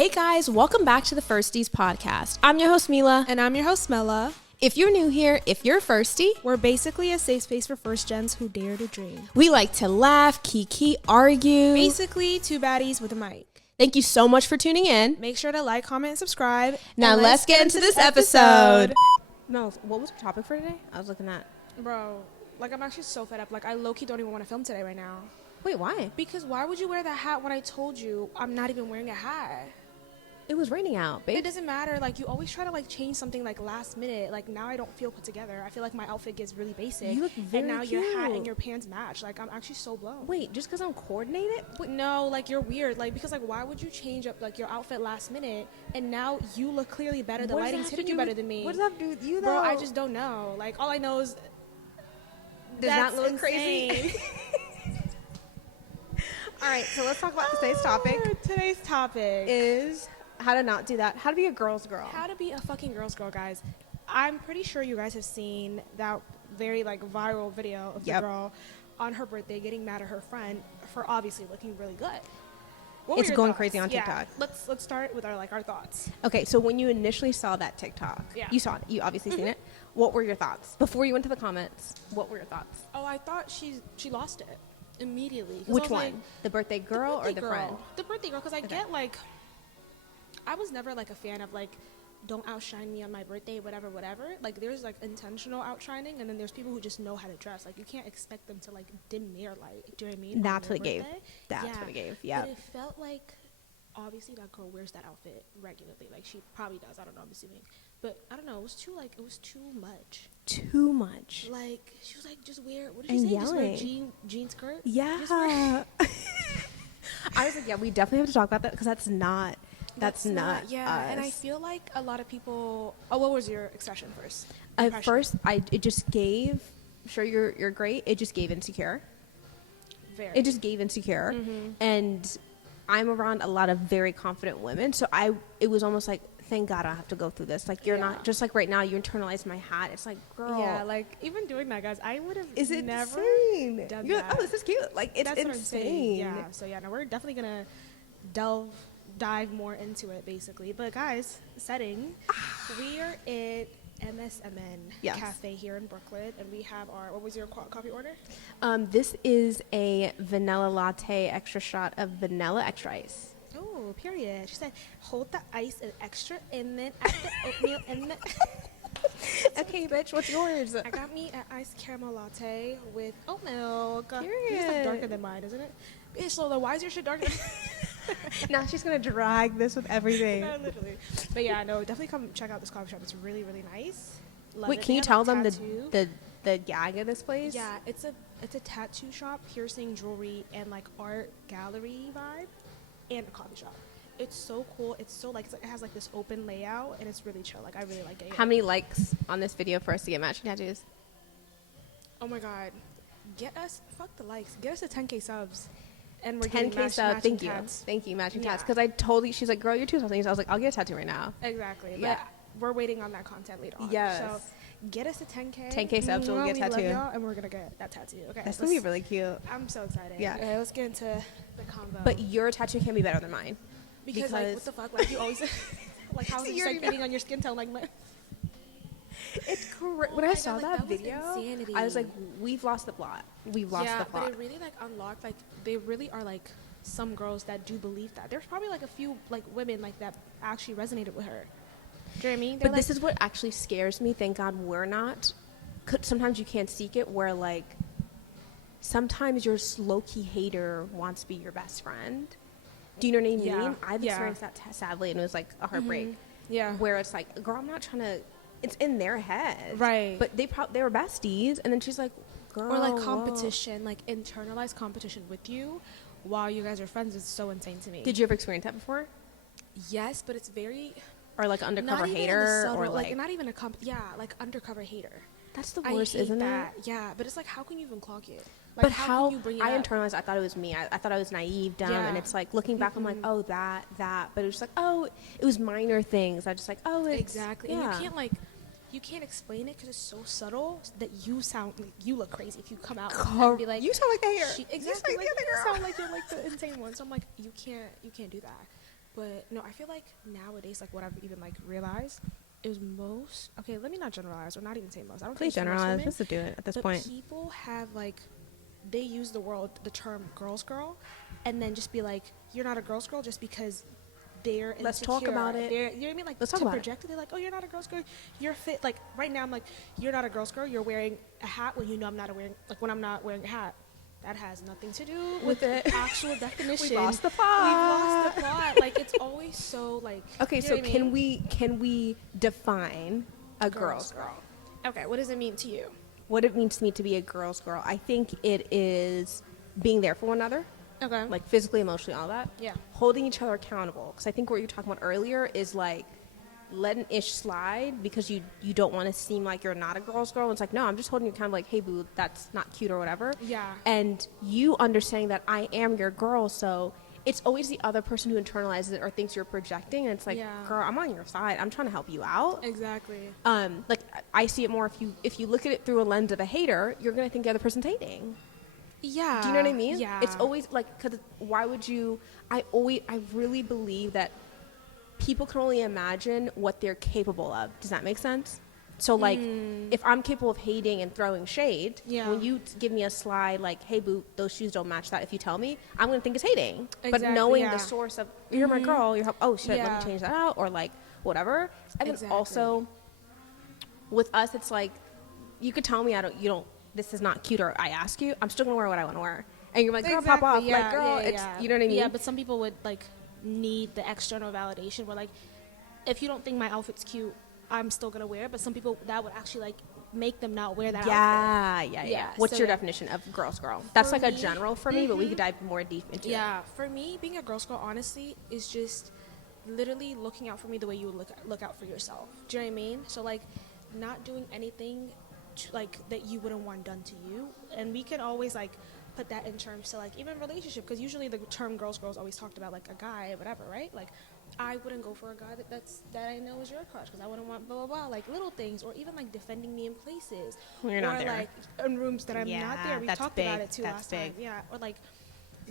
Hey guys, welcome back to the Firsties podcast. I'm your host Mila. And I'm your host Mela. If you're new here, if you're a Firstie, We're basically a safe space for first gens who dare to dream. we like to laugh, kiki, argue. Basically, two baddies with a mic. Thank you so much for tuning in. Make sure to like, comment, and subscribe. Now And let's get into this episode. Mel, what was the topic for today? I was looking at. Bro, like I'm actually so fed up. Like I low-key don't even want to film today right now. Wait, why? Because why would you wear that hat when I told you I'm not even wearing a hat? It was raining out, babe. It doesn't matter. Like you always try to like change something like last minute. Like now I don't feel put together. I feel like my outfit gets really basic. You look very And now your hat cute. and your pants match. Like I'm actually so blown. Wait, just because I'm coordinated? No, like you're weird. Like because like why would you change up like your outfit last minute and now you look clearly better. The What does that lighting's have to hitting do you better with- than me. What does that have to do with you, though? Bro, I just don't know. Like all I know is Does that's that look crazy? insane. All right, so let's talk about today's topic. Today's topic Is how to not do that. How to be a girl's girl. how to be a fucking girl's girl, guys. I'm pretty sure you guys have seen that very like viral video of the Yep. girl on her birthday getting mad at her friend for obviously looking really good. What were It's your going thoughts? crazy on Yeah, TikTok. let's start with our thoughts. Okay, so when you initially saw that TikTok, Yeah. you saw it. You obviously seen it. What were your thoughts? Before you went to the comments, what were your thoughts? Oh, I thought she lost it immediately. 'Cause I Which was one? like, the birthday girl birthday or the girl. friend? The birthday girl, because I Okay. get like, I was never like a fan of like, don't outshine me on my birthday, whatever. Like there's like intentional outshining, and then there's people who just know how to dress. Like you can't expect them to like dim their light. Do you know what I mean? on That's their what it gave. birthday. That's Yeah. what it gave. Yeah. But it felt like, obviously that girl wears that outfit regularly. Like she probably does. I don't know. I'm assuming. But I don't know. It was too much. Too much. Like she was like, just wear. What did And she say? Just wear yelling. jean skirt. Yeah. Just wear- I was like, yeah, we definitely have to talk about that because that's not yeah, and I us. feel like a lot of people. Oh, what was your expression first? At Impression. first, it just gave. Sure, you're great. It just gave insecure. Very. It just gave insecure, and I'm around a lot of very confident women, so it was almost like, thank God I don't have to go through this. Like you're Yeah. not just like right now. You internalize my hat. It's like, girl, Yeah, like even doing that, guys. I would have. is it never insane? done You're like, that. oh, this is cute. Like it's That's what I'm saying. insane. Yeah. So yeah, no, we're definitely gonna dive more into it, basically. But guys, setting, we are at MSMN Yes. Cafe here in Brooklyn, and we have our. What was your coffee order? This is a vanilla latte, extra shot of vanilla extra ice. Oh, period. She said, hold the ice and extra, and then add the oatmeal and the. Okay, bitch, what's yours? I got me an iced caramel latte with oat milk. Yours is Period. like darker than mine, isn't it? Bitch, so why is your shit darker? Now she's gonna drag this with everything. No, literally. But yeah, no, definitely come check out this coffee shop. It's really, really nice. Love Wait, it. can They you have a tell them tattoo. the gag of this place? Yeah, it's a tattoo shop, piercing, jewelry, and like art gallery vibe, and a coffee shop. It's so cool. It's so like it has like this open layout, and it's really chill. Like I really like it. How many likes on this video for us to get matching tattoos? Oh my god, get us fuck the likes. Get us to 10K subs, and we're getting 10K sub. matching Thank you. tats. Thank you, matching tats. Yeah. Because I told you, she's like, girl, you're too something. So I was like, I'll get a tattoo right now. Exactly. Yeah. But we're waiting on that content later on. Yes. So get us to 10K. 10K subs, we'll get a We love tattoo. y'all, and we're gonna get that tattoo. Okay. That's gonna be really cute. I'm so excited. Yeah. Okay, let's get into the convo. But your tattoo can be better than mine. because like what the fuck, like you always like how is So it you just like already hitting on your skin tone like my It's correct. Oh When my I God, saw like, that that was video, insanity. I was like, we've lost the plot. We've lost yeah, the plot. but it really like unlocked like they really are like some girls that do believe that. There's probably like a few like women like that actually resonated with her. Do you know what I mean? But this is what actually scares me. Thank God we're not. Sometimes you can't seek it where, like, sometimes your low-key hater wants to be your best friend. Do you know what I mean? Yeah. I've Yeah. experienced that sadly, and it was like a heartbreak. yeah. Where it's like, girl, I'm not trying to. It's in their head, Right. But they were besties, and then she's like, girl, Or like whoa. competition, like internalized competition with you while you guys are friends is so insane to me. Did you ever experience that before, Yes, but it's very or like undercover not even in the hater, subtle, or like not even a like undercover hater. that's the I worst, hate isn't that. it? Yeah, but it's like how can you even clock it? Like, But how can you bring it I up? internalized, I thought it was me. I thought I was naive, dumb, and Yeah. it's like looking back, I'm like, oh, that. But it was just like, oh, it was minor things. I just like, oh, it's Exactly. Yeah. And you can't explain it because it's so subtle that you sound like you look crazy if you come out and be like, you sound like a hater. Exactly. You Like, sound like the you other girl. sound like you're like the insane one. So I'm like, you can't do that. But no, I feel like nowadays, like what I've even like realized is most, okay, let me not generalize or not even say most. I don't Please think it's most generalize. women, Just to do it at this but point. people have like, they use the term girls girl, and then just be like, you're not a girls girl just because they're insecure. Let's talk about it. You know what I mean? Like, Let's talk to about it. project it. They're like, oh, you're not a girls girl. You're fit. Like right now, I'm like, you're not a girls girl. You're wearing a hat when you know I'm not wearing, like when I'm not wearing a hat. That has nothing to do with it. the actual definition. We lost the plot. We've lost the plot. Like, it's always so, like... Okay, you know so what I mean? can we define a girl's girl? Okay, what does it mean to you? What it means to me to be a girl's girl, I think it is being there for one another, Okay. like physically, emotionally, all that. Yeah. Holding each other accountable. Because I think what you were talking about earlier is like let an ish slide because you don't want to seem like you're not a girl's girl. It's like, no, I'm just holding you accountable, like, hey, boo, that's not cute or whatever. Yeah. And you understanding that I am your girl, so it's always the other person who internalizes it or thinks you're projecting. And it's like, Yeah. girl, I'm on your side. I'm trying to help you out. Exactly. Like I see it more if you look at it through a lens of a hater, you're gonna think the other person's hating. Yeah. Do you know what I mean? Yeah. It's always like, because why would you? I really believe that people can only imagine what they're capable of. Does that make sense? So like, if I'm capable of hating and throwing shade, Yeah. when you give me a slide like, hey boo, those shoes don't match that, if you tell me, I'm gonna think it's hating. But Exactly, knowing yeah. the source of, you're my girl, oh shit, let Yeah. me change that out, or like whatever. And then Exactly. also with us, it's like, you could tell me this is not cute, or I ask you, I'm still gonna wear what I want to wear, and you're like, girl, pop off, Yeah, like, girl, yeah, it's, yeah. you know what I mean? Yeah, but some people would like need the external validation where like, if you don't think my outfit's cute, I'm still gonna wear it. But some people, that would actually like make them not wear that outfit. Yeah. Yeah, What's so your yeah. definition of girl's girl? That's For like a me- general for me, but we could dive more deep into it. Yeah, for me, being a girl girl, honestly, is just literally looking out for me the way you would look out for yourself. Do you know what I mean? So like, not doing anything like that you wouldn't want done to you, and we can always like put that in terms to like even relationship, because usually the term girls always talked about like a guy, whatever, right? Like, I wouldn't go for a guy that I know is your crush, because I wouldn't want blah blah blah, like little things, or even like defending me in places, When you're not or there. like in rooms that I'm Yeah, not there. We that's talked big. about it too That's last big. time. Yeah, or like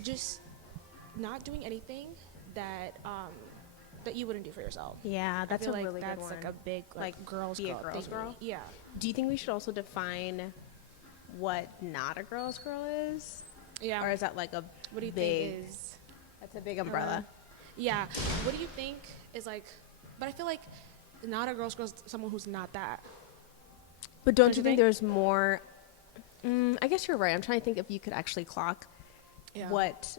just not doing anything that that you wouldn't do for yourself. Yeah, that's I feel a like really that's good one. like a big like girls be a girl girl's thing. girl? Yeah. Do you think we should also define what not a girl's girl is? Yeah. Or is that like a What do you big, think is? that's a big umbrella? Yeah. What do you think is like? But I feel like not a girl's girl is someone who's not that. But don't Don't you you think think? there's more? I guess you're right. I'm trying to think if you could actually clock what.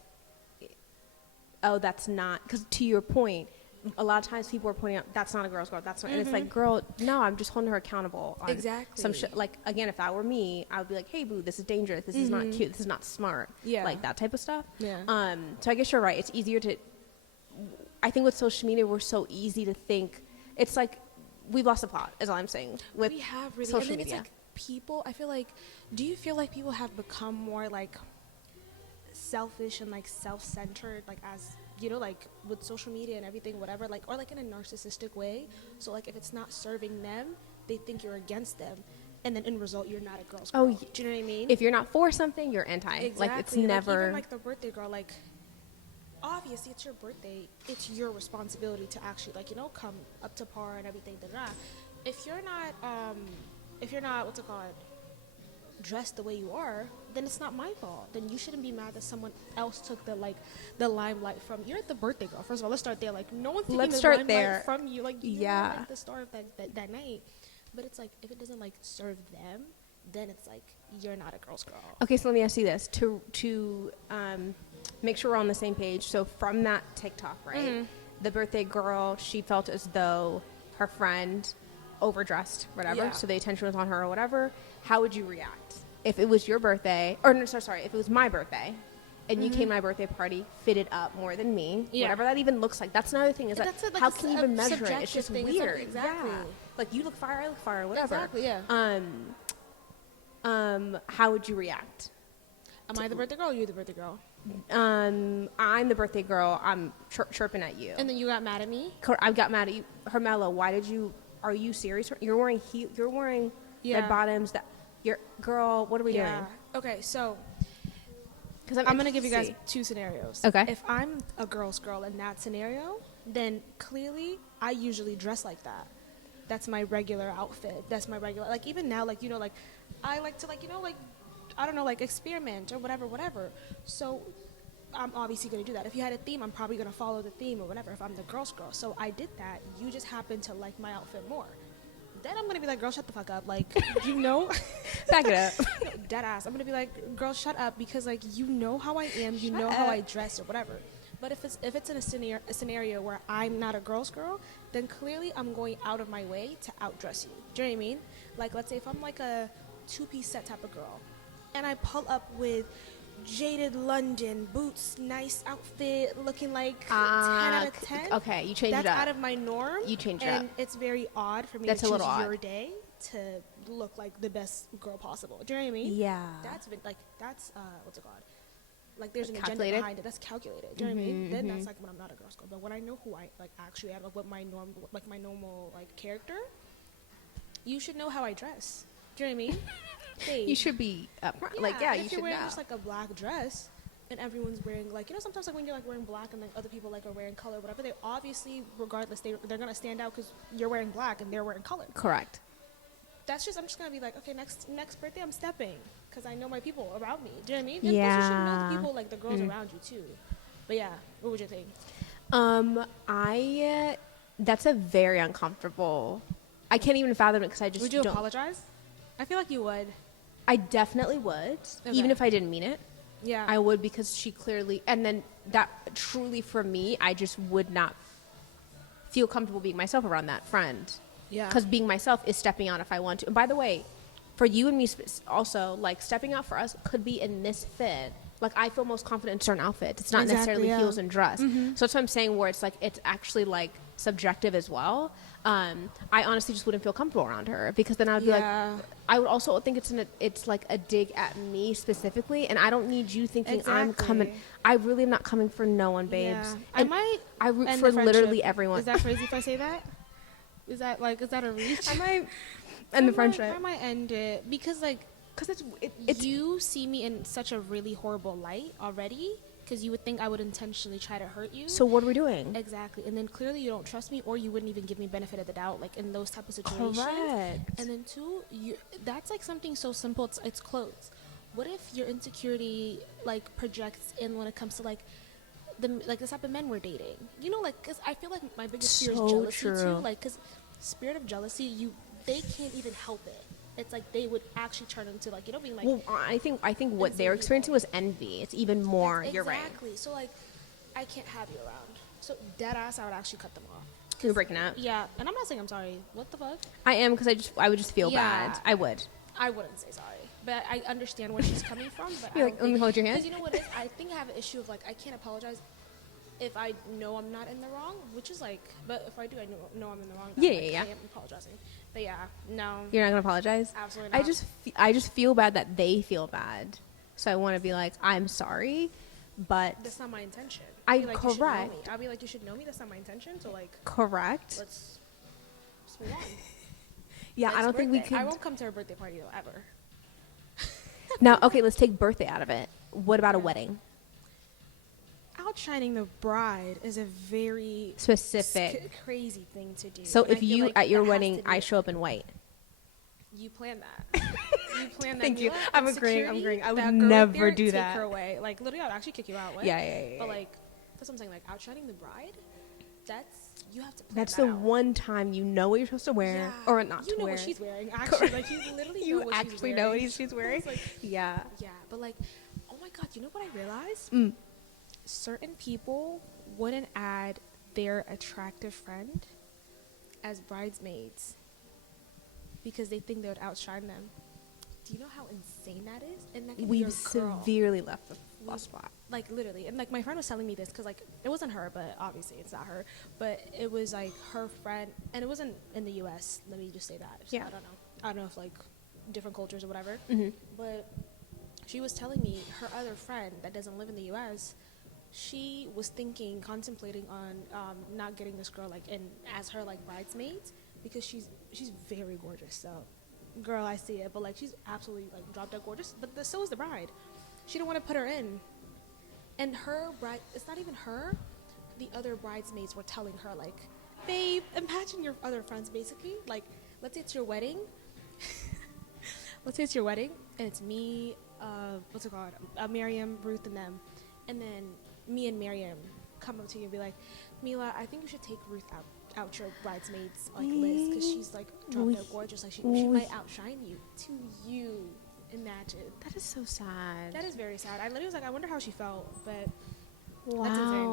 Oh, that's not, because to your point, a lot of times people are pointing out that's not a girl's girl. That's not, and it's like, girl, no, I'm just holding her accountable. On Exactly. Some shit. Like, again, if that were me, I would be like, hey, boo, this is dangerous. This is not cute. This is not smart. Yeah. Like that type of stuff. Yeah. So I guess you're right. It's easier to. I think with social media, we're so easy to think. It's like we've lost the plot. Is all I'm saying. With We have really, social and then media. it's like people. I feel like, do you feel like people have become more like selfish and like self-centered, like as you know, like with social media and everything, whatever, like, or like in a narcissistic way? So like, if it's not serving them, they think you're against them, and then in result, you're not a girl's girl. Oh, do you know what I mean? if you're not for something, you're anti. Exactly. Like it's never. even like the birthday girl, like obviously it's your birthday, it's your responsibility to actually like, you know, come up to par and everything. If you're not what's it called, dressed the way you are, then it's not my fault. Then you shouldn't be mad that someone else took the limelight from you. You're the birthday girl. First of all, let's start there. Like, no one's taking Let's the start limelight there. from you. Like, you're Yeah. like the star of that night. But it's like, if it doesn't like serve them, then it's like you're not a girl's girl. Okay, so let me ask you this to make sure we're on the same page. So from that TikTok, right, the birthday girl, she felt as though her friend overdressed, whatever. Yeah. So the attention was on her or whatever. How would you react if it was your birthday, or no, sorry, if it was my birthday, and you came to my birthday party fitted up more than me, Yeah. whatever that even looks like? That's another thing. Is Yeah, that that's it, like how a can you s- even a measure it? It's subjective just thing. It's like, weird. exactly. Yeah. Like you look fire, I look fire, whatever. Exactly, yeah. How would you react? Am I the birthday girl or you the birthday girl? I'm the birthday girl. I'm chirping at you. And then you got mad at me? I got mad at you. HERMELLA, why did you, are you serious? You're wearing Yeah. red bottoms. Girl, what are we doing? Okay, so Because I'm going to give you guys two scenarios. Okay. If I'm a girl's girl in that scenario, then clearly I usually dress like that. That's my regular outfit. That's my regular, like, even now, like, you know, like, I like to, like, you know, like, I don't know, like, experiment or whatever. So I'm obviously going to do that. If you had a theme, I'm probably going to follow the theme or whatever if I'm the girl. So I did that. You just happen to like my outfit more. Then I'm going to be like, girl, shut the fuck up. Like, you know. Back it up. Dead ass. I'm going to be like, girl, shut up, because, like, you know how I am. You know how I dress or whatever. But if it's in a scenario where I'm not a girl's girl, then clearly I'm going out of my way to outdress you. Do you know what I mean? Like, let's say if I'm like a two-piece set type of girl, and I pull up with jaded London boots, nice outfit, looking like 10 out of 10. Okay, you change it up. That's out of my norm. You change it up. And it's very odd for me That's to choose odd. your day to look like the best girl possible. Do you know what I mean? Yeah. That's what's it called? Like, there's an Calculated? agenda behind it. That's calculated. Do you know what I mean? Then that's like when I'm not a girl's girl. But when I know who I like actually am, like what my normal like character, you should know how I dress. Do you know what I mean? Babe. You should be upfront. Yeah, Like, yeah, if you should you're wearing know. just like a black dress and everyone's wearing, like, you know, sometimes like when you're like wearing black and like other people like are wearing color, whatever, they obviously, regardless, they're gonna stand out because you're wearing black and they're wearing color. Correct. I'm just gonna be like, okay, next birthday I'm stepping because I know my people around me. Do you know what I mean? And plus you should know the people, like the girls around you too. But yeah, what would you think? That's a very uncomfortable. I can't even fathom it because I just Would you don't. apologize? I feel like you would. I definitely would, even if I didn't mean it. Yeah. I would, because she clearly, and then that truly for me, I just would not feel comfortable being myself around that friend. Yeah. Because being myself is stepping out if I want to. And by the way, for you and me also, like, stepping out for us could be in this fit. Like, I feel most confident in certain outfits. It's not necessarily heels and dress. So that's what I'm saying, where it's like, it's actually like subjective as well. I honestly just wouldn't feel comfortable around her, because then I would be like, I would also think it's like a dig at me specifically, and I don't need you thinking I'm coming. I really am not coming for no one, babes. Yeah. I root for literally everyone. Is that crazy if I say that? Is that a reach? I might end the friendship. I might end it because it's you see me in such a really horrible light already, because you would think I would intentionally try to hurt you. So what are we doing? Exactly. And then clearly you don't trust me, or you wouldn't even give me benefit of the doubt, like in those type of situations. Correct. And then two, that's like something so simple, it's clothes. What if your insecurity like projects in when it comes to like the type of men we're dating? You know, like, because I feel like my biggest fear is jealousy too. Like, because spirit of jealousy, they can't even help it. It's like they would actually turn into, like, you know, being like. Well, I think what they're experiencing was envy. It's even more. You're right. Exactly. So like, I can't have you around. So dead ass, I would actually cut them off. You're breaking up. Yeah, and I'm not saying I'm sorry. What the fuck? I am, because I would just feel bad. I would. I wouldn't say sorry, but I understand where she's coming from. But you're like, let me hold your hand. Because you know what it is? I think I have an issue of like, I can't apologize if I know I'm not in the wrong, which is like, but if I do, I know I'm in the wrong. I am apologizing. But yeah, no. You're not gonna apologize? Absolutely not. I just feel bad that they feel bad, so I want to be like, I'm sorry, but that's not my intention. Correct. I'll be like, you should know me. That's not my intention. So like, correct. Let's move on. Yeah, I don't think we could. I won't come to her birthday party though, ever. Now, okay, let's take birthday out of it. What about a wedding? Outshining the bride is a very specific, crazy thing to do. So if you, at your wedding, I show up in white. You plan that. You plan that. Thank you. I'm agreeing. I would that never right do take that. Her away. Like, literally, I would actually kick you out. Yeah. But like, that's what I'm saying. Like, outshining the bride, you have to plan that's that the out. one time you know what you're supposed to wear, or not to wear. You know what she's wearing. Actually, like, you literally know what she's wearing. know what she's wearing. Like, yeah. Yeah, but like, oh my God, you know what I realized? Certain people wouldn't add their attractive friend as bridesmaids because they think they would outshine them. Do you know how insane that is? And that we've severely left the lost spot. Like, literally. And like, my friend was telling me this because like, it wasn't her, but obviously it's not her, but it was like her friend, and it wasn't in the US, let me just say that. So yeah. I don't know if like different cultures or whatever, but she was telling me her other friend that doesn't live in the US, she was contemplating on not getting this girl like as her like bridesmaids because she's very gorgeous. So, girl, I see it, but like she's absolutely like drop dead gorgeous. But so is the bride. She didn't want to put her in, and her bride. It's not even her. the other bridesmaids were telling her, like, babe, imagine your other friends, basically. Like, let's say it's your wedding. Let's say it's your wedding, and it's me, what's it called? Miriam, Ruth, and them. And then me and Miriam come up to you and be like, Mila, I think you should take Ruth out your bridesmaids like list, because she's like drop dead gorgeous. Like she might outshine you. To you, imagine. That is so sad. That is very sad. I literally was like, I wonder how she felt, but wow. that's insane.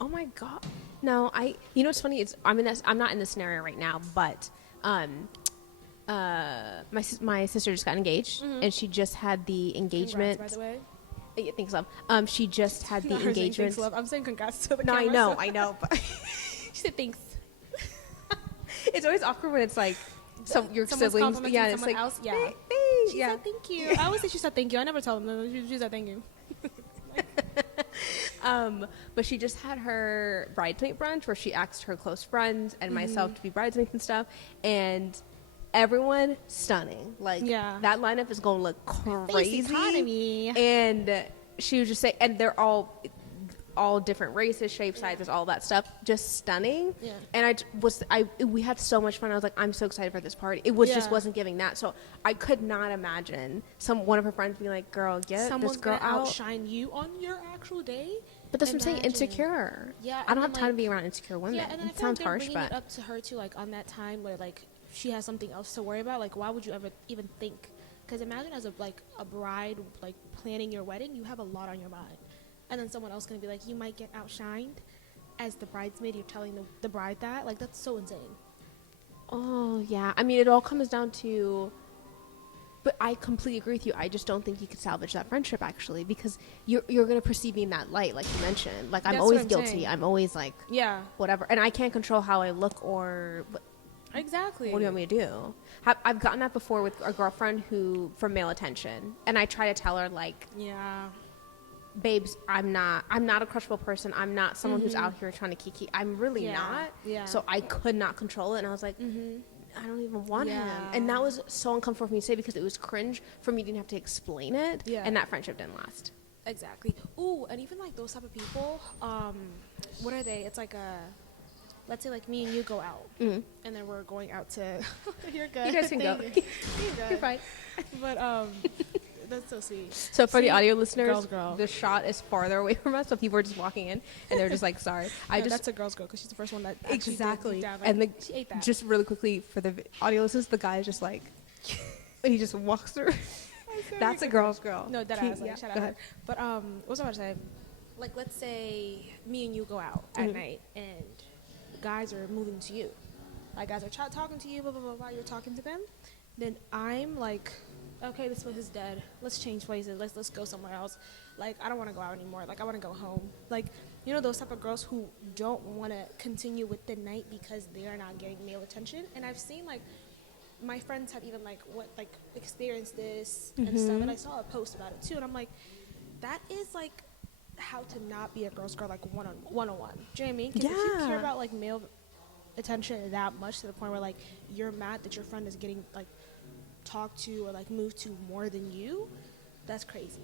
Oh my god. No, you know what's funny? I'm not in this scenario right now, but my sister just got engaged, and she just had the engagement. Congrats, by the way. Yeah, thanks, love. She just had the Not her saying engagement. thanks, love. I'm saying congrats to the No, camera. I know, but She said thanks. it's always awkward when it's like your Someone's siblings. complimenting Yeah, it's someone like else. Yeah. She yeah. said thank you. I always say she said thank you. I never tell them. She said thank you. But she just had her bridesmaid brunch where she asked her close friends and myself to be bridesmaids and stuff, and everyone stunning. Like that lineup is going to look crazy. Economy. And she was just saying, and they're all different races, shapes, sizes, all that stuff, just stunning. Yeah. And we had so much fun. I was like, I'm so excited for this party. It was just wasn't giving that. So I could not imagine one of her friends being like, girl, get someone's this girl gonna out. outshine you on your actual day. But that's what I'm saying, insecure. Yeah. I don't have time to be around insecure women. Yeah, and then it sounds harsh, but it up to her too, like on that time where like she has something else to worry about. Like, why would you ever even think? Because imagine as a bride, like planning your wedding, you have a lot on your mind. And then someone else going to be like, you might get outshined as the bridesmaid. You're telling the bride that. Like, that's so insane. Oh, yeah. I mean, it all comes down to... But I completely agree with you. I just don't think you could salvage that friendship, actually, because you're going to perceive me in that light, like you mentioned. Like, I'm always guilty. Saying. I'm always like, whatever. And I can't control how I look or... Exactly. What do you want me to do? I've gotten that before with a girlfriend for male attention. And I try to tell her, like... Yeah. Babes, I'm not a crushable person. I'm not someone who's out here trying to kiki. I'm really not. Yeah. So I could not control it. And I was like, I don't even want him. And that was so uncomfortable for me to say because it was cringe for me to have to explain it. Yeah. And that friendship didn't last. Exactly. Ooh, and even like those type of people, what are they? It's like let's say like me and you go out. And then we're going out to, you're good. You guys can go. You're fine. But, that's so sweet. So for the audio listeners, the shot is farther away from us, so people are just walking in, and they're just like, "Sorry, that's a girl's girl because she's the first one that exactly." Down, like, and she ate that. Just really quickly for the audio listeners, the guy is just like, he just walks through. That's a girl's girl. No, that ass. Like, shout out. But what was I about to say? Like, let's say me and you go out at night, and guys are moving to you. Like, guys are talking to you, blah blah blah blah. You're talking to them. Then I'm like, okay, this place is dead. Let's change places. Let's go somewhere else. Like, I don't want to go out anymore. Like, I want to go home. Like, you know, those type of girls who don't want to continue with the night because they are not getting male attention. And I've seen, like, my friends have even, like, experienced this and stuff. And I saw a post about it, too. And I'm like, that is, like, how to not be a girl's girl, like, one-on-one. Do you know what I mean? Because if you care about, like, male attention that much to the point where, like, you're mad that your friend is getting, like, talked to or like moved to more than you, that's crazy.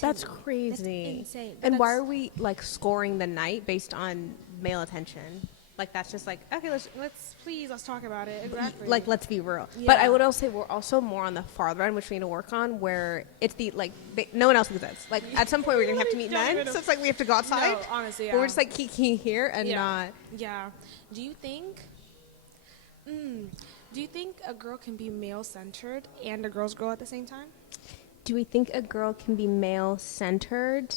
That's crazy. That's insane. And why are we like scoring the night based on male attention? Like that's just like, okay, let's talk about it. Exactly. Like let's be real. Yeah. But I would also say we're also more on the farther end, which we need to work on, where it's the like no one else exists. Like at some point we're gonna have to meet men, so it's like we have to go outside. No, honestly, we're just like kiki here and not. Yeah. Do you think? Do you think a girl can be male-centered and a girl's girl at the same time? Do we think a girl can be male-centered?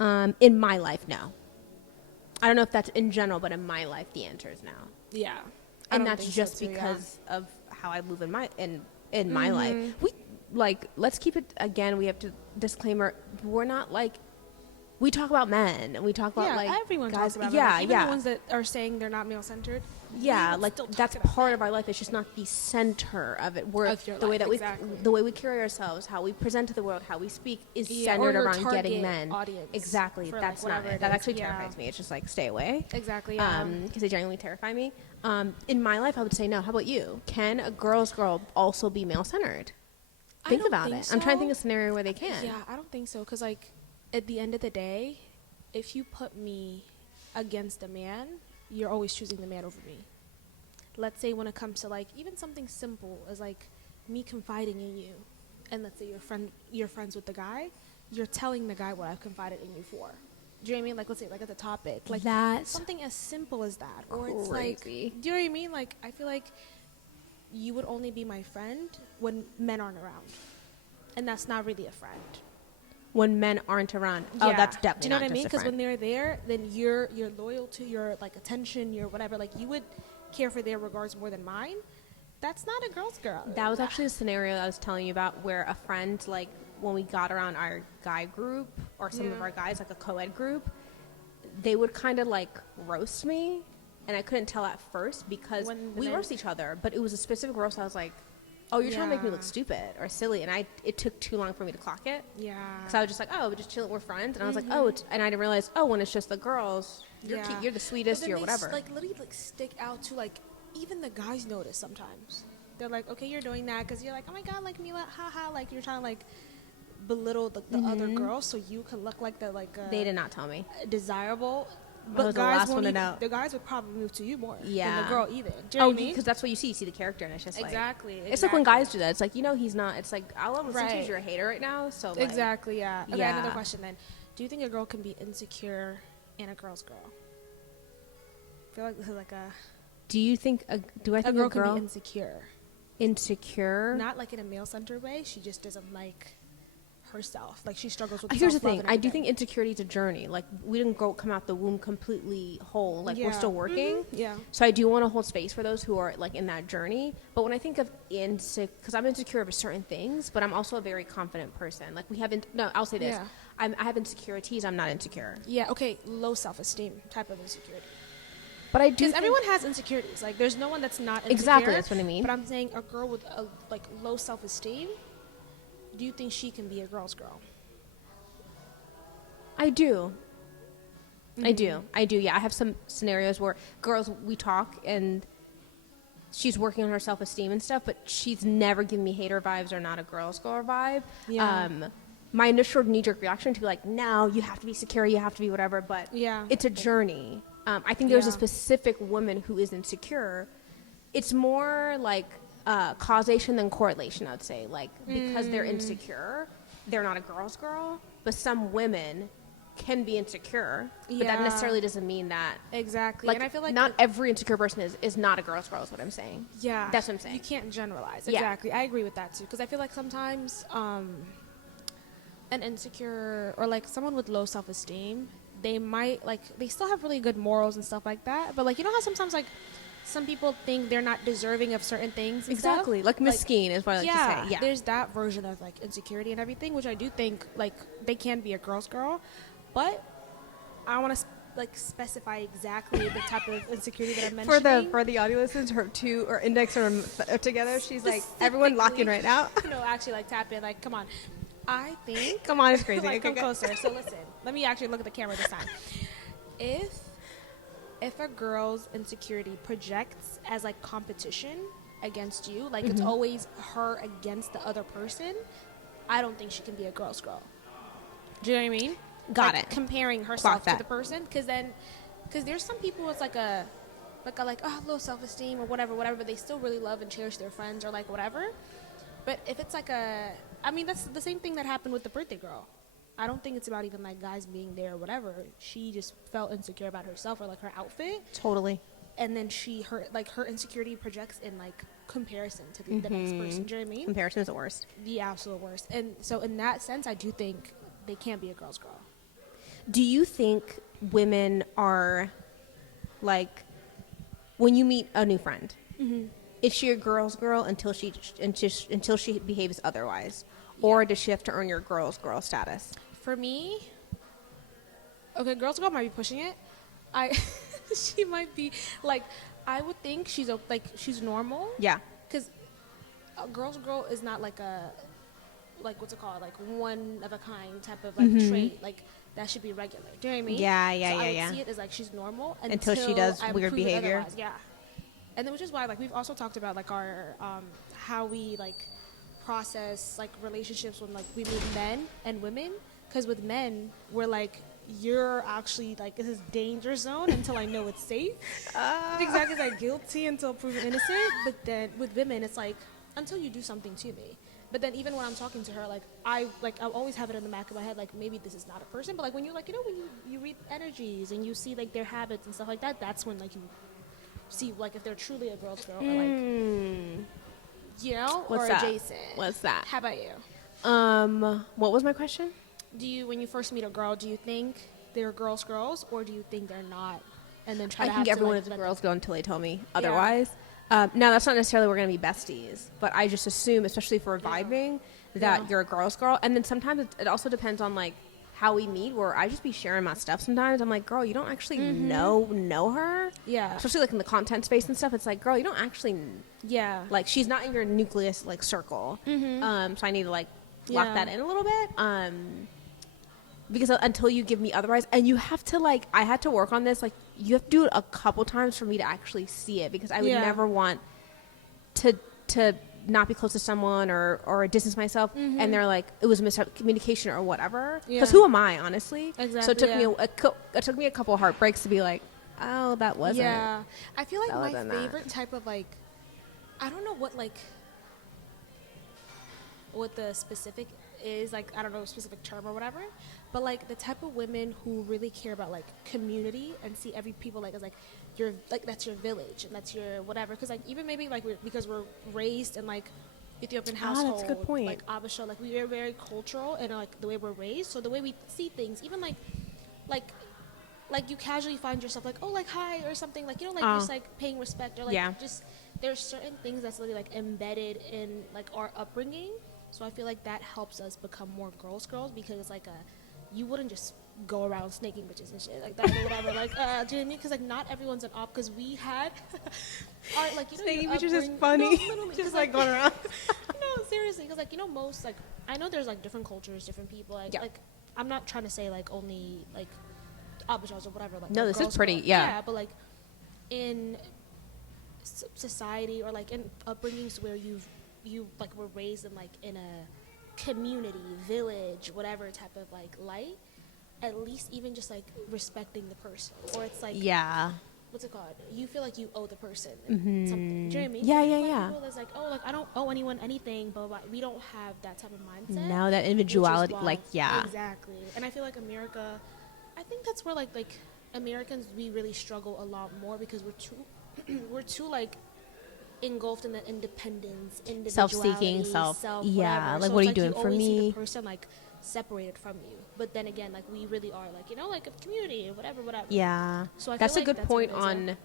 In my life, no. I don't know if that's in general, but in my life, the answer is no. Yeah. And that's just because of how I move in my life. We, like, let's keep it, again, we have to disclaimer, we're not, like, we talk about men, and we talk about, like, everyone guys. Talks about men. Even the ones that are saying they're not male-centered. Yeah, like that's part of our life. It's just not the center of it. We're the way that the way we carry ourselves, how we present to the world, how we speak is centered around getting men. Audience exactly. That's not it. That actually terrifies me. It's just like stay away. Exactly. Because they genuinely terrify me. In my life, I would say no. How about you? Can a girl's girl also be male-centered? Think about it. I'm trying to think of a scenario where they can. Yeah, I don't think so. Because like at the end of the day, if you put me against a man, you're always choosing the man over me. Let's say when it comes to like even something simple as like me confiding in you, and let's say you're friends with the guy, you're telling the guy what I've confided in you for. Do you know what I mean? Like, let's say like at the topic, like That's something as simple as that, or crazy. it's like, do you know what I mean? Like, I feel like you would only be my friend when men aren't around, and that's not really a friend. When men aren't around. Oh, that's definitely. Do you know not what I mean? just a Because when friend. they're there, then you're loyal to your like attention, your whatever. Like you would care for their regards more than mine. That's not a girl's girl. That was actually a scenario I was telling you about where a friend, like, when we got around our guy group or some of our guys, like a co-ed group, they would kind of, like, roast me. And I couldn't tell at first because we roast each other. But it was a specific roast. I was like, oh, you're trying to make me look stupid or silly. And it took too long for me to clock it. Yeah. Because I was just like, oh, we're just chilling, we're friends. And I was like, oh, and I didn't realize, oh, when it's just the girls, you're cute, you're the sweetest, you're whatever. Like, literally, like, stick out to, like, even the guys notice sometimes. They're like, okay, you're doing that because you're like, oh my god, like MILA, haha, like you're trying to like belittle the other girls so you can look like the like they did not tell me desirable. But was the last one to know. The guys would probably move to you more than Yeah. the girl either. Do you know what I mean? Because that's what you see the character, and it's just Exactly. It's like when guys do that. It's like, you know, he's not. It's like, I love him since Right. you're a hater right now. So like, Exactly. Yeah. Okay. Yeah. Another question then: do you think a girl can be insecure and a girl's girl? I feel like this is like a. Do you think? Do I think a girl can be insecure? Insecure? Not like in a male-centered way. She just doesn't like herself. Like she struggles with. Here's the self-love thing. and I do everything. think insecurity is a journey. Like, we didn't come out the womb completely whole. Like, we're still working. Yeah. So I do want to hold space for those who are like in that journey. But when I think of because I'm insecure of certain things, but I'm also a very confident person. Like I'll say this. Yeah. I have insecurities. I'm not insecure. Yeah. Okay. Low self-esteem type of insecurity. But I do. Because everyone has insecurities. Like there's no one that's not insecure. Exactly. That's what I mean. But I'm saying a girl with a like low self-esteem. Do you think she can be a girl's girl? I do. I do. Yeah, I have some scenarios where girls, we talk and she's working on her self-esteem and stuff, but she's never given me hater vibes or not a girl's girl vibe. Yeah. My initial knee-jerk reaction to be like, no, you have to be secure, you have to be whatever, but it's a journey. I think there's a specific woman who is insecure. It's more like causation than correlation, I'd say. Like, because they're insecure, they're not a girl's girl, but some women can be insecure, but that necessarily doesn't mean that. Exactly. Like, and I feel like not every insecure person is not a girl's girl is what I'm saying. Yeah. That's what I'm saying. You can't generalize. Yeah. Exactly. I agree with that too. Because I feel like sometimes an insecure or like someone with low self-esteem, they might like, they still have really good morals and stuff like that. But like, you know how sometimes like some people think they're not deserving of certain things and Exactly. stuff? Like Miss Skeen is what I like to say. Yeah. There's that version of like insecurity and everything, which I do think like they can be a girl's girl. But I want to like specify exactly the type of insecurity that I'm mentioning. For the audio listeners, her two or index are together. She's like, everyone lock in right now. No, actually, like tap in. Like, come on. I think. Come on, it's crazy. Like, Okay, come closer. So listen, let me actually look at the camera this time. If a girl's insecurity projects as like competition against you, like it's always her against the other person, I don't think she can be a girl's girl. Do you know what I mean? Got like, it. Comparing herself to the person, because there's some people it's like low self-esteem or whatever, but they still really love and cherish their friends or like whatever. But if it's like that's the same thing that happened with the birthday girl. I don't think it's about even like guys being there or whatever. She just felt insecure about herself or like her outfit. Totally. And then her insecurity projects in like comparison to the next person. Do you know what I mean? Comparison is the worst. The absolute worst. And so in that sense, I do think they can't be a girl's girl. Do you think women are, like, when you meet a new friend, is she a girl's girl until she behaves otherwise? Or does she have to earn your girl's girl status? For me, okay, girl's girl might be pushing it. She might be, like, I would think she's normal. Yeah. Because a girl's girl is not like what's it called? Like one of a kind type of like trait. Like, that should be regular. Do you know what I mean? Yeah. So I would see it as like she's normal until she does I'm weird proven behavior. otherwise. Yeah. And then which is why like we've also talked about like our how we like process like relationships when like we meet men and women. Because with men we're like you're actually like this is danger zone until I know it's safe. Exactly, like guilty until proven innocent. But then with women, it's like until you do something to me. But then even when I'm talking to her, like I always have it in the back of my head, like maybe this is not a person. But like when you like when you read energies and you see like their habits and stuff like that, that's when like you see like if they're truly a girl's girl or like What's or that? adjacent. What's that? How about you? What was my question? Do you, when you first meet a girl, do you think they're girls, or do you think they're not? And then try I to think have everyone to, is a like, girl's girl until they tell me otherwise. Now, that's not necessarily we're going to be besties, but I just assume, especially if we're vibing, that you're a girl's girl. And then sometimes it also depends on, like, how we meet, where I just be sharing my stuff sometimes. I'm like, girl, you don't actually know her. Yeah. Especially, like, in the content space and stuff. It's like, girl, you don't actually... Yeah. Like, she's not in your nucleus, like, circle. So I need to, like, lock that in a little bit. Because until you give me otherwise, and you have to, like, I had to work on this, like, you have to do it a couple times for me to actually see it, because I would never want to not be close to someone or distance myself, and they're like, it was miscommunication or whatever. Because who am I, honestly? Exactly. So it took me a couple of heartbreaks to be like, oh, that wasn't. Yeah. I feel like my than favorite that. type of, like, I don't know what, like, what the specific is, like, I don't know, a specific term or whatever, but like the type of women who really care about like community and see every people like as like your, like that's your village and that's your whatever, because like even maybe like because we're raised in like Ethiopian household, that's a good point. like Abasha, like we are very cultural and like the way we're raised, so the way we see things, even like you casually find yourself like, oh, like hi or something, like like just like paying respect or like just there's certain things that's really like embedded in like our upbringing. So I feel like that helps us become more girls, because it's like you wouldn't just go around snaking bitches and shit like that or whatever. Like, do you know what I mean? Because like not everyone's an op. Because we had, like snaking bitches is funny. No, just like going around. No, seriously, because like most like I know there's like different cultures, different people. Like I'm not trying to say like only like Abijahs or whatever. Like no, like this is pretty. Yeah, but like in society or like in upbringings where you like were raised in like in a community, village, whatever type of like light, at least even just like respecting the person, or it's like what's it called? You feel like you owe the person something. Do you know what I mean? Yeah. People that's like, oh, like I don't owe anyone anything, but we don't have that type of mindset. No, that individuality, like exactly. And I feel like America, I think that's where like Americans, we really struggle a lot more because we're too like engulfed in the independence, self-seeking, whatever. like so what are you like doing you for always see me? the person like separated from you, but then again, like we really are like like a community, whatever. Yeah, so I that's feel a like good point on.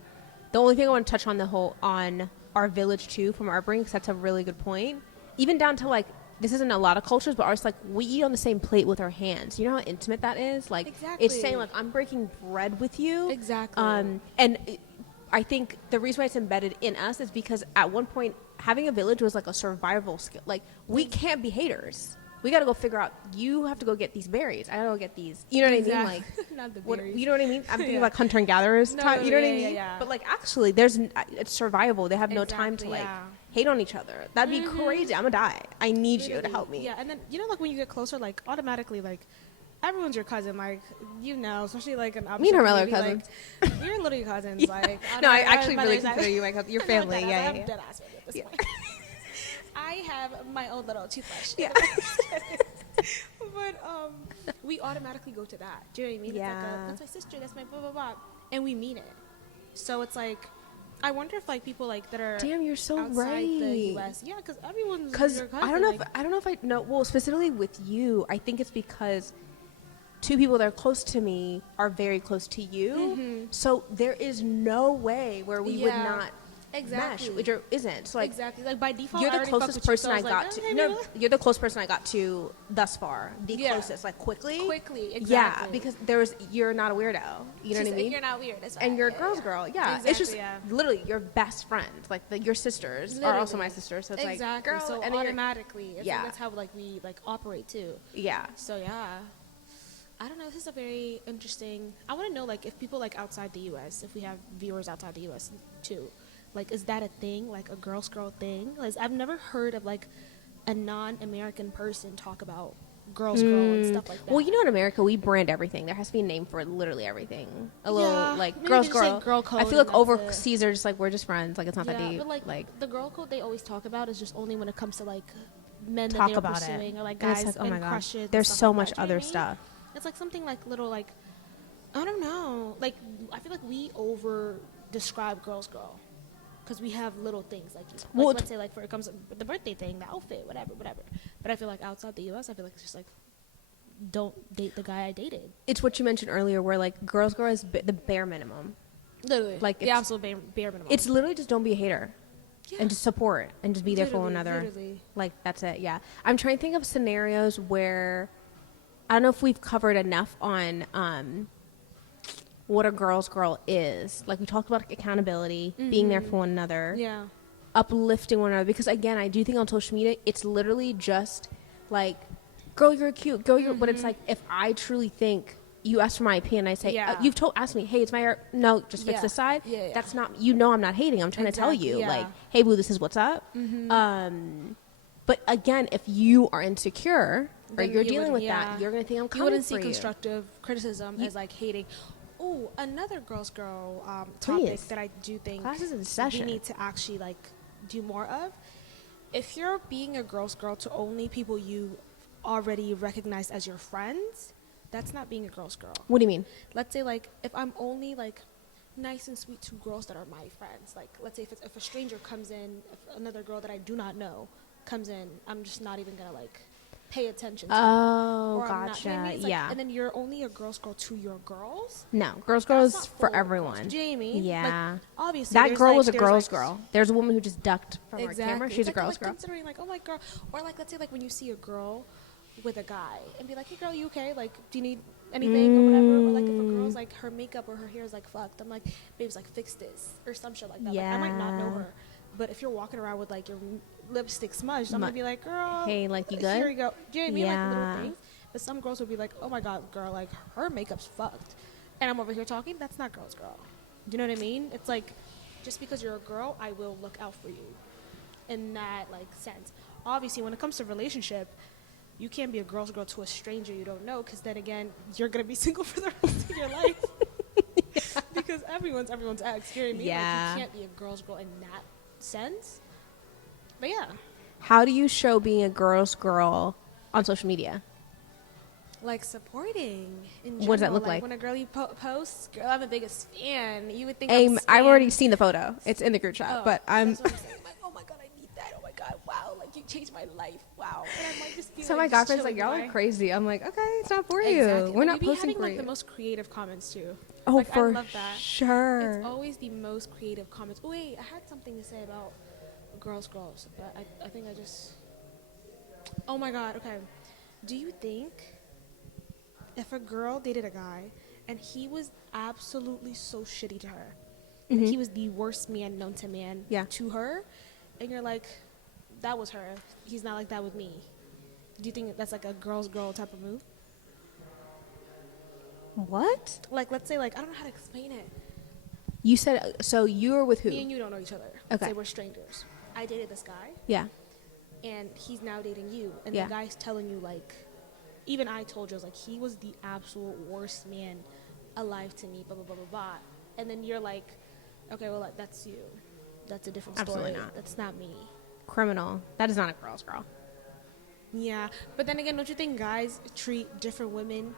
The only thing I want to touch on on our village too, from our upbringing, because that's a really good point. Even down to like, this isn't a lot of cultures, but ours, like, we eat on the same plate with our hands. You know how intimate that is? Like, exactly. It's saying, like, I'm breaking bread with you. Exactly. I think the reason why it's embedded in us is because at one point, having a village was like a survival skill. Like, we can't be haters. We got to go figure out, you have to go get these berries. I got to go get these. You know what I mean? Like, not the berries. You know what I mean? I'm thinking like hunter and gatherers time. You know what I mean? Yeah. But like, actually, it's survival. They have no time to like hate on each other. That'd be crazy. I'm gonna die. I need you to help me. Yeah, and then like when you get closer, like automatically, like everyone's your cousin. Like especially like an me and HERMELLA are cousins. Like, you're literally cousins. Like no, I actually really consider you my cousin. Your family. I'm Yeah. dead ass with it at this point. I have my own little toothbrush. Yeah. But we automatically go to that. Do you know what I mean? Yeah. It's like that's my sister. That's my blah blah blah, and we mean it. So it's like, I wonder if like people like that are you're so outside right. the U.S. Yeah, because everyone's your cousin. I don't know if I know. Well, specifically with you, I think it's because two people that are close to me are very close to you. So there is no way where we would not mesh, which isn't. So like, exactly. Like by default, you're the closest person I got to. Hey, no, you're the closest person I got to thus far. The closest, like quickly, exactly. Yeah, because you're not a weirdo. You know what I mean? You're not weird. That's and you're a girl's girl. Yeah, exactly, it's just literally your best friends. Like your sisters are also my sisters. So it's exactly. like, girl, so and automatically, it's like, that's how like we like operate too. Yeah. So yeah. I don't know. This is a very interesting. I want to know, like, if people like outside the U.S., if we have viewers outside the U.S. too, like, is that a thing, like a girl thing? Like, I've never heard of like a non-American person talk about girls girl and stuff like that. Well, you know, in America, we brand everything. There has to be a name for literally everything. A little, like, maybe girls just say girl. girl code I feel like and that's overseas, they're just like, we're just friends. Like, it's not that deep. But like the girl code they always talk about is just only when it comes to like men that talk they're about pursuing it. or like And guys it's like, oh my and God. crushes. There's and stuff so like much that. Do you know other what I mean? stuff. It's like something like little like I don't know. Like I feel like we over describe girls girl because we have little things like, Well, let's say like for it comes with the birthday thing, the outfit, whatever. But I feel like outside the U.S., I feel like it's just like don't date the guy I dated. It's what you mentioned earlier, where like girls girl is the bare minimum. Literally, Like, the absolute bare minimum. It's literally just don't be a hater. Yeah. And just support and just be there for one another. Literally. Like, that's it. Yeah. I'm trying to think of scenarios where I don't know if we've covered enough on what a girl's girl is. Like, we talked about accountability, being there for one another, Yeah. uplifting one another. Because again, I do think on social media, it's literally just like, girl, you're cute. Girl, you're. But it's like, if I truly think. You ask for my opinion, I say, Yeah. you've asked me, hey, it's my hair. No, just fix Yeah. this side. Yeah, yeah. That's not, I'm not hating. I'm trying to tell Exactly, you, yeah. like, hey, boo, this is what's up. But again, if you are insecure or Then you're you dealing would- with yeah. that, you're going to think I'm You coming wouldn't for see you. constructive criticism as like hating. Oh, another girls girl topic Please. that I do think Class is in we session. need to actually like do more of. If you're being a girls girl to only people you already recognize as your friends, that's not being a girls girl. What do you mean? Let's say like if I'm only like nice and sweet to girls that are my friends, like let's say if a stranger comes in, if another girl that I do not know comes in, I'm just not even gonna like pay attention to Oh, or I'm not, gotcha. you know what I mean? It's like- Yeah. and then you're only a girls girl to your girls. No, girls girl That's is not for full everyone. girls. Do you know what I mean? Yeah. Like, obviously, That there's, girl like- was a there's, girl's like, girl. There's a woman who just ducked from our Exactly. camera. She's a But girl's like, girl. Considering like, oh my girl, or like let's say like when you see a girl with a guy and be like, hey girl, you okay? Like, do you need anything or whatever? Or like if a girl's like her makeup or her hair is like fucked, I'm like, babes, like fix this or some shit like that. Like I might not know Yeah. her, but if you're walking around with like your lipstick smudged, I'm gonna be like, girl, Hey, like, you Here good? you go. Do you know what I mean? Like Yeah. little things. But some girls would be like, oh my god, girl, like her makeup's fucked, and I'm over here talking. That's not girls, girl. Do you know what I mean? It's like, just because you're a girl, I will look out for you, in that like sense. Obviously, when it comes to relationship, you can't be a girl's girl to a stranger you don't know, because then again, you're gonna be single for the rest of your life. Because everyone's ex. You know what I mean? Yeah. Like, you can't be a girl's girl in that sense. But yeah, How do you show being a girl's girl on social media? like supporting. In general. What does that look like? When a girl you posts, girl, I'm the biggest fan. You would think I've already seen the photo. It's in the group chat, Oh, but I'm. That's what I'm saying. Like, oh my god, I need that. Oh my god, wow, like you changed my life. Wow. And I might just be So like, my just girlfriend's like, chilling y'all are by. crazy. I'm like, okay, it's not for Exactly. you. We're And not we be posting having for like you. the most creative comments too. Oh, like, for I love that. sure. It's always the most creative comments. Oh, wait, I had something to say about girls, but I think I just. Oh my god. Okay. Do you think if a girl dated a guy and he was absolutely so shitty to her, like he was the worst man known to man Yeah. to her, and you're like, that was her. He's not like that with me. Do you think that's like a girl's girl type of move? What? Like, let's say, like, I don't know how to explain it. You said so. You were with who? Me and you don't know each other. Let's Okay. say we're strangers. I dated this guy, Yeah. and he's now dating you, and Yeah. the guy's telling you like, even I told you, I was like, he was the absolute worst man alive to me, blah blah blah blah blah, and then you're like, okay, well like, that's you, that's a different story. Absolutely not. That's not me. Criminal. That is not a girl's girl. Yeah, but then again, don't you think guys treat different women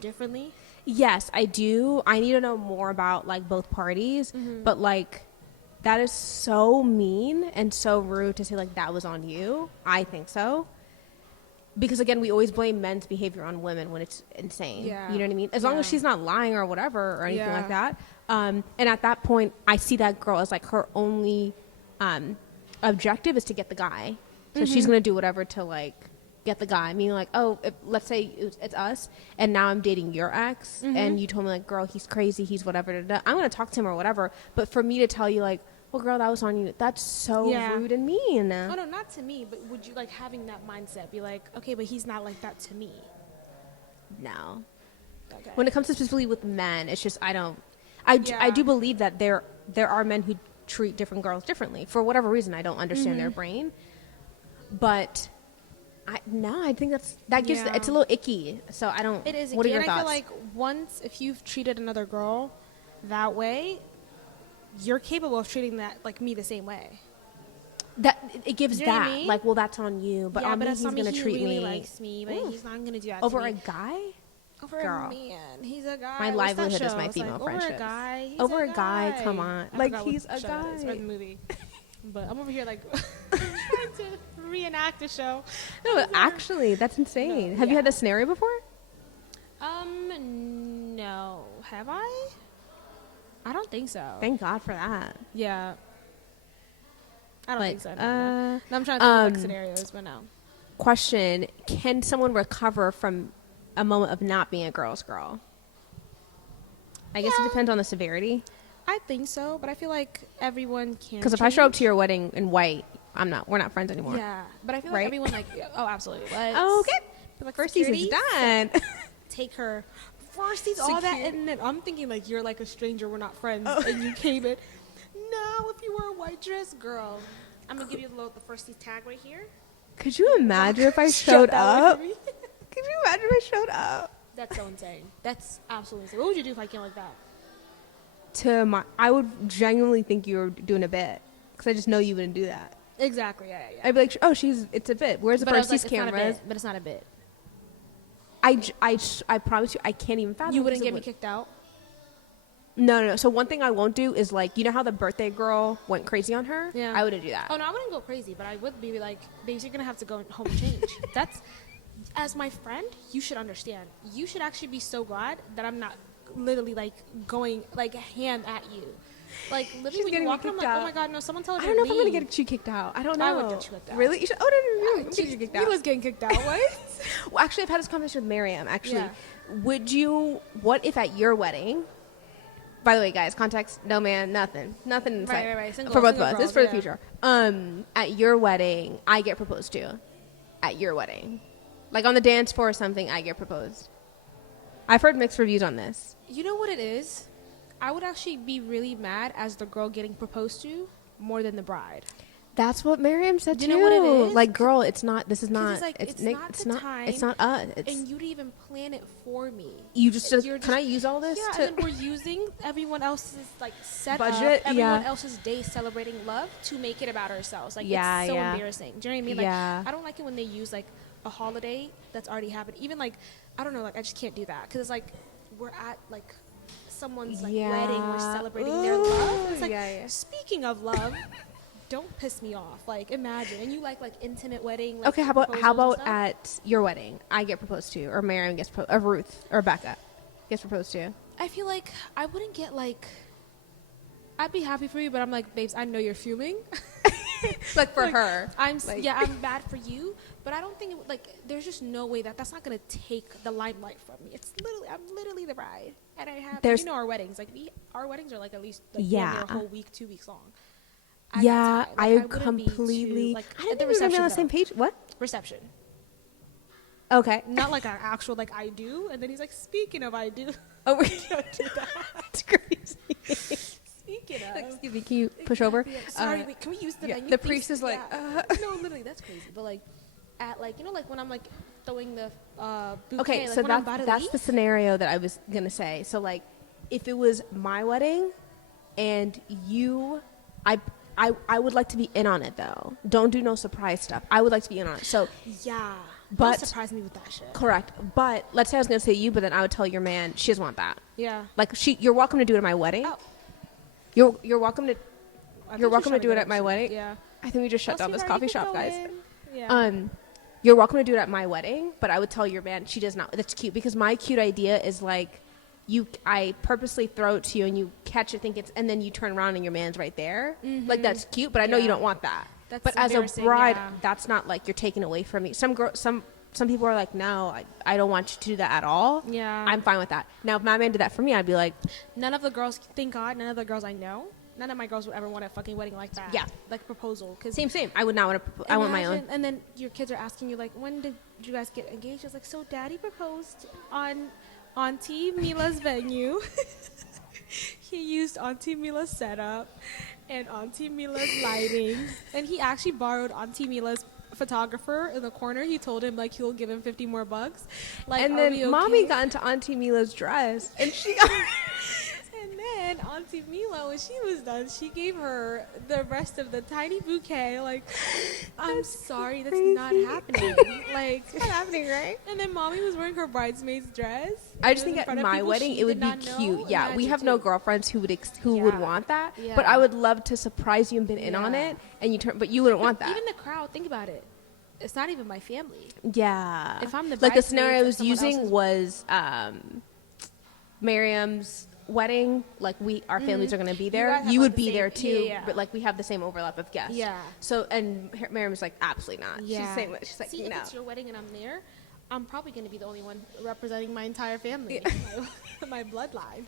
differently? Yes, I do. I need to know more about like both parties, but like that is so mean and so rude to say like that was on you. I think so. Because again, we always blame men's behavior on women when it's insane. Yeah. You know what I mean? As long as Yeah. she's not lying or whatever or anything Yeah. like that. And at that point, I see that girl as like her only objective is to get the guy. So she's gonna do whatever to like get the guy. Meaning like, oh, if, let's say it's us, and now I'm dating your ex, and you told me like, girl, he's crazy, he's whatever. Da, da. I'm gonna talk to him or whatever. But for me to tell you like, well, girl, that was on you. That's so Yeah. rude and mean. Oh no, not to me, but would you like having that mindset be like, okay, but he's not like that to me? No. Okay. When it comes to specifically with men, it's just I do believe that there are men who treat different girls differently for whatever reason. I don't understand their brain, but I think that gives it's a little icky. So I don't. It is What are icky, your and thoughts? I feel like once if you've treated another girl that way, you're capable of treating that like me the same way. That it gives You know what I that mean? like, well, that's on you, but on me he's on me, gonna he treat really me likes me, but he's not gonna do that over to a me. guy. Over Girl. a man, he's a guy. My What's that livelihood is show? my It's female like, friendships. Over a guy, he's Over a a guy, come on. I Like, forgot he's what a show guy. it is, or the movie. But I'm over here like trying to reenact the show. No, actually, that's insane. No, Have you had this scenario before? No. Have I? I don't think so. Thank God for that. Yeah. I don't Like, think so. No. I'm trying to think of like scenarios, but no. Question: can someone recover from a moment of not being a girl's girl? I guess it depends on the severity. I think so, but I feel like everyone can. Because if I show up to your wedding in white, we're not friends anymore. Yeah, but I feel like Right? everyone like, oh, absolutely. Let's, Okay. like Firsties is done. Take her. Firsties, all that, and then I'm thinking like you're like a stranger, we're not friends, and you came in. No, if you were a white dress, girl, I'm gonna give you the Firsties tag right here. Could you imagine if I showed up? Could you imagine if I showed up? That's so insane. That's absolutely insane. What would you do if I came like that? I would genuinely think you were doing a bit, because I just know you wouldn't do that. Exactly. Yeah. I'd be like, oh, it's a bit. Where's the Firsties cameras? But it's not a bit. I promise you, I can't even fathom. You wouldn't get me kicked out? No. So one thing I won't do is like, you know how the birthday girl went crazy on her? Yeah. I wouldn't do that. Oh no, I wouldn't go crazy, but I would be like, babes, you're gonna have to go home and change. That's, as my friend, you should understand. You should actually be so glad that I'm not literally like going like hand at you. Like literally when you walk in, I'm like, oh my god, no, someone tell her to I don't know if I'm gonna leave. get you kicked out. I don't know. I would get you kicked out. Really? You should, oh no, get you kicked out. Mila's getting kicked out. What? Well, actually, I've had this conversation with Miriam. Actually, Yeah. What if at your wedding? By the way, guys, context, no man, nothing in sight. Right. Single, for both of single us. girls, This is for the yeah. future. At your wedding, I get proposed to. At your wedding, like on the dance floor or something, I get proposed. I've heard mixed reviews on this. You know what it is? I would actually be really mad as the girl getting proposed to more than the bride. That's what Miriam said too. You know what it is? Like, girl, it's not. This is not. It's like, it's not the time, It's not us. And you didn't even plan it for me. You just. You're Can I use all this? Yeah, and then we're using everyone else's like setup, Budget, everyone else's day celebrating love to make it about ourselves. Like it's so embarrassing. Do you know what I mean? Like I don't like it when they use like a holiday that's already happened. Even like I don't know, like I just can't do that because it's like we're at like someone's like wedding, we're celebrating their love. It's like speaking of love. Don't piss me off. Like, imagine. And you like intimate wedding. Like, okay, how about at your wedding, I get proposed to, or Miriam gets proposed, or Ruth, or Becca gets proposed to? I feel like I wouldn't get like. I'd be happy for you, but I'm like, babes, I know you're fuming. Like for her, I'm bad for you, but I don't think there's just no way that's not gonna take the limelight from me. I'm literally the bride, and I have our weddings our weddings are like at least a whole week, 2 weeks long. I completely. I didn't think we were gonna be on the same page. What? Reception. Okay. Not like an actual I do, and then he's like, speaking of I do. Oh, we don't do that. That's crazy. Speaking of. Excuse me, can you push over? Yeah, sorry, wait, can we use the venue? The priest is like, No, literally, that's crazy. But at when I'm throwing the bouquet. Okay, so that's the scenario that I was gonna say. So if it was my wedding, and I would like to be in on it though. Don't do no surprise stuff. I would like to be in on it. So don't surprise me with that shit. Correct. But let's say I was gonna say you, but then I would tell your man she doesn't want that. Yeah. You're welcome to do it at my wedding. Oh. You're welcome to. You're welcome to do it at my wedding. Yeah. I think we just shut down this coffee shop, guys. Yeah. You're welcome to do it at my wedding, but I would tell your man she does not. That's cute because my cute idea is I purposely throw it to you and you catch it, and then you turn around and your man's right there. Mm-hmm. That's cute, but I know you don't want that. But as a bride, that's not you're taking away from me. Some people are like, no, I don't want you to do that at all. Yeah. I'm fine with that. Now, if my man did that for me, I'd be like, none of the girls, thank God, none of the girls I know, none of my girls would ever want a fucking wedding like that. Yeah. Like proposal. Same. I would not want to. I want my own. And then your kids are asking you when did you guys get engaged? It's so daddy proposed on Auntie Mila's venue. He used Auntie Mila's setup and Auntie Mila's lighting, and he actually borrowed Auntie Mila's photographer in the corner. He told him like he'll give him $50 more. Like, and then mommy got into Auntie Mila's dress, and she got. And then Auntie Mila, when she was done, she gave her the rest of the tiny bouquet. Like, I'm sorry, that's not happening. Like, It's not happening, right? And then mommy was wearing her bridesmaid's dress. I just think at my wedding it would be cute. Yeah, we have no girlfriends who would want that. Yeah. But I would love to surprise you and been in on it, and but you wouldn't want that. Even the crowd, think about it. It's not even my family. Yeah. If I'm the like the bridesmaid scenario I of was someone using else's- was Miriam's wedding. Like our families are going to be there. guys have, You like, would the be same- there too, yeah. but like we have the same overlap of guests. Yeah. So and Miriam was like, absolutely not. Yeah. She's saying that. She's like, See, no. if it's your wedding and I'm there, I'm probably going to be the only one representing my entire family, my bloodline.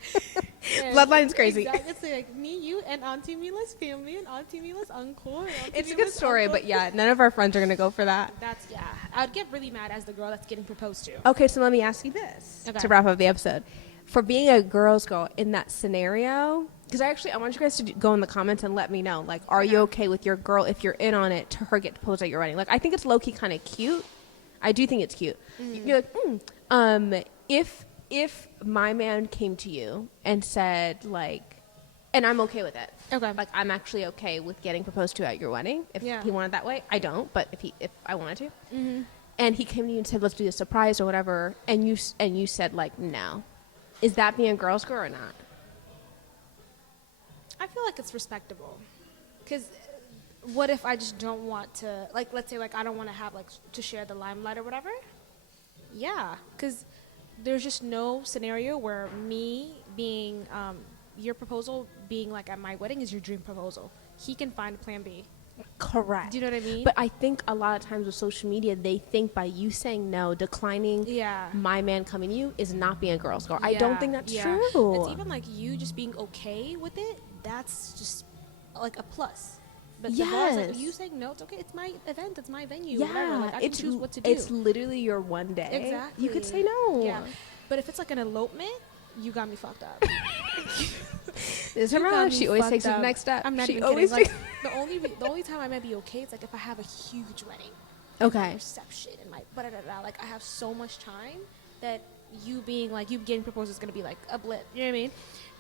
And Bloodline's crazy. Exactly. It's like me, you, and Auntie Mila's family, and Auntie Mila's uncle. And Auntie It's a good Mila's story, uncle. but yeah, none of our friends are going to go for that. That's, yeah. I'd get really mad as the girl that's getting proposed to. Okay, so let me ask you this Okay. to wrap up the episode. For being a girl's girl in that scenario, because I want you guys to go in the comments and let me know, like, are you okay with your girl, if you're in on it, to her get proposed at your wedding? Like, I think it's low-key kind of cute. I do think it's cute. You're like, if my man came to you and said, like, and I'm okay with it. Okay. Like, I'm actually okay with getting proposed to at your wedding. If Yeah. he wanted that way, I don't, but if I wanted to. And he came to you and said, let's do a surprise or whatever, and you said, like, no. Is that being a girl's girl or not? I feel like it's respectable. Because what if I just don't want to, like, let's say, like, I don't want to have, like, to share the limelight or whatever? Yeah. Because there's just no scenario where me being, your proposal being, like, at my wedding is your dream proposal. He can find plan B. Correct. Do you know what I mean? But I think a lot of times with social media, they think by you saying no, declining Yeah. my man coming to you is not being a girl's girl. I don't think that's true. It's even like you just being okay with it. That's just like a plus. But the bar is like, Yes. you saying no, it's okay. It's my event. It's my venue. Yeah, Whatever. Like, I can choose what to do. It's literally your one day. Exactly. You could say no. Yeah. But if it's like an elopement, you got me fucked up. This You her got mom, me she always fucked takes the up. next step. I'm not She even always kidding. takes- Like, the only time I might be okay is like if I have a huge wedding. Okay. Reception and my like I have so much time that you being like you getting proposed is gonna be like a blip. You know what I mean?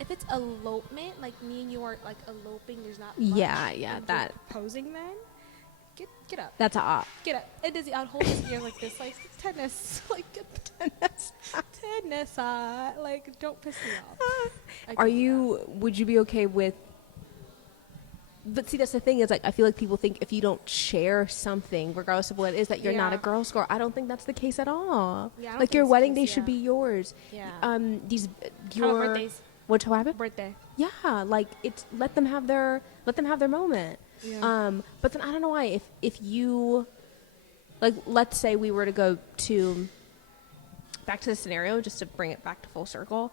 If it's elopement, like me and you are like eloping, there's not much. Yeah, and yeah, you're that. proposing then. Get up. That's a op. Get up. It is. I'd hold his ear like this, like tennis, like tennis. Like don't piss me off. I Are can't do you? Would you be okay with? But see, that's the thing is like I feel like people think if you don't share something, regardless of what it is, that you're not a Yeah. girl's girl. I don't think that's the case at all. Yeah, I don't like think your it's the wedding case, day should yeah. be yours. Yeah. These How about your birthdays? What happened? Birthday. Yeah, like it's let them have their moment. Yeah. But then I don't know why if you like let's say we were to go to back to the scenario just to bring it back to full circle.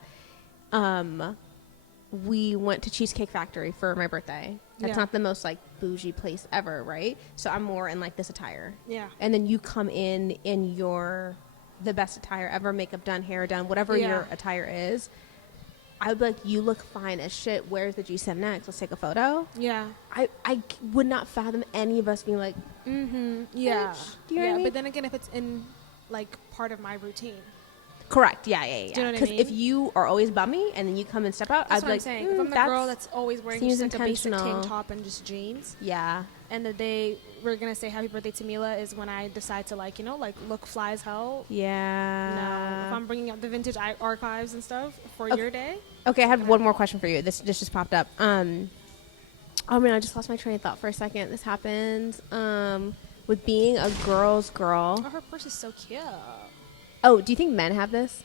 We went to Cheesecake Factory for my birthday. That's Yeah. not the most like bougie place ever, right? So I'm more in like this attire. Yeah. And then you come in your the best attire ever, makeup done, hair done, whatever Yeah. your attire is. I would be like, you look fine as shit. Where's the GSM next? Let's take a photo. Yeah. I would not fathom any of us being like, Mm-hmm. Yeah. Do you know what I mean? But then again, if it's in like part of my routine, correct. Yeah. Do you know what I Because mean? if you are always bummy and then you come and step out, that's I'd what be I'm like, saying. If I'm the girl that's always wearing seems just like a basic intentional. tank top and just jeans, yeah. and the day we're gonna say happy birthday to Mila is when I decide to like like look fly as hell. Yeah. No, if I'm bringing up the vintage archives and stuff for Okay. your day. Okay, I have one more question for you. This just popped up. Oh man, I just lost my train of thought for a second. This happens. With being a girl's girl. Oh, her purse is so cute. Oh, do you think men have this?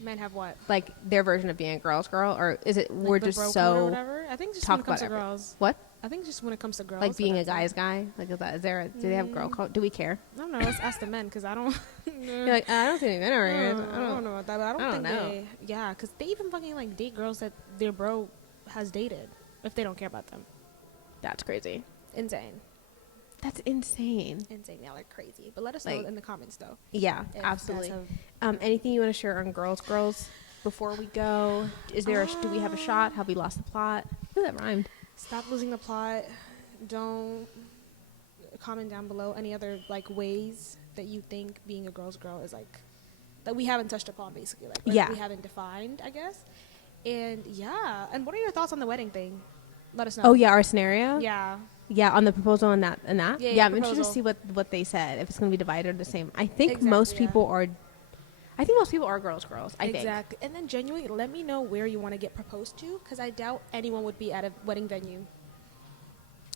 Men have what? Like their version of being a girl's girl, or is it we're Like the just bro code or so whatever. I think just talk when it comes about to everything? girls. What? I think just when it comes to girls. Like being a that's guy's guy? Like is there? Do they have girl code? Do we care? I don't know. Let's ask the men because I don't. You're like I don't see any men over here. I don't know about that, but I don't think know. they. Yeah, because they even fucking like date girls that their bro has dated if they don't care about them. That's crazy. Insane. That's insane. Insane. Yeah, like crazy. But let us Like- know in the comments though. Yeah, if you guys absolutely. have- Anything you want to share on girls before we go? Is there? Do we have a shot? Have we lost the plot? Ooh, that rhymed. Stop losing the plot. Don't. comment down below any other like ways that you think being a girl's girl is like that we haven't touched upon, basically, like Yeah. we haven't defined, I guess. And yeah, and what are your thoughts on the wedding thing? Let us know. Oh yeah, our scenario. Yeah. Yeah, on the proposal and that. Yeah, I'm interested to proposal. see what they said, if it's going to be divided or the same. I think Exactly, most yeah. people are. I think most people are girls. I think. Exactly. And then genuinely, let me know where you want to get proposed to, because I doubt anyone would be at a wedding venue.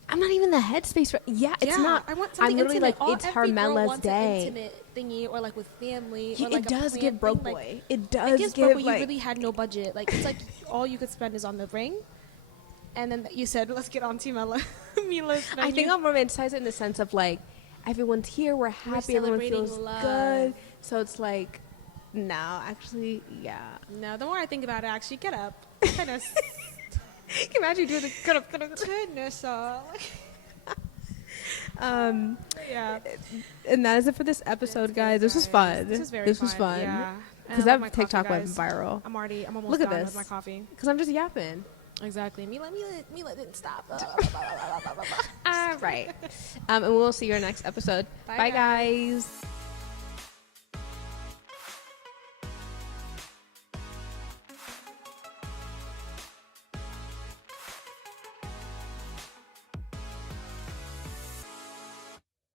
I'm not even the headspace. Yeah, it's not. I want something I'm literally intimate. like, it's Every girl HERMELLA's wants an day. intimate thingy, or like with family, Yeah, or like it does a give planned broke thing. boy. Like, It does it gives give broke boy. like. You really had no budget. Like it's like all you could spend is on the ring. And then you said, let's get on to MILA. Mila's venue. I think I'll romanticize it in the sense of like, everyone's here, we're happy, everyone celebrating feels love. good. So it's like, no, actually, yeah. No, the more I think about it, actually, get up. Goodness. Can you imagine doing the get up? Goodness. Yeah. And that is it for this episode, guys. This was fun. This was very fun. Yeah. Because And I love that my TikTok coffee, went guys. viral. I'm almost Look at done this. with my coffee. Because I'm just yapping. Exactly. Mila didn't stop. All right. And we'll see you in our next episode. Bye, Bye guys.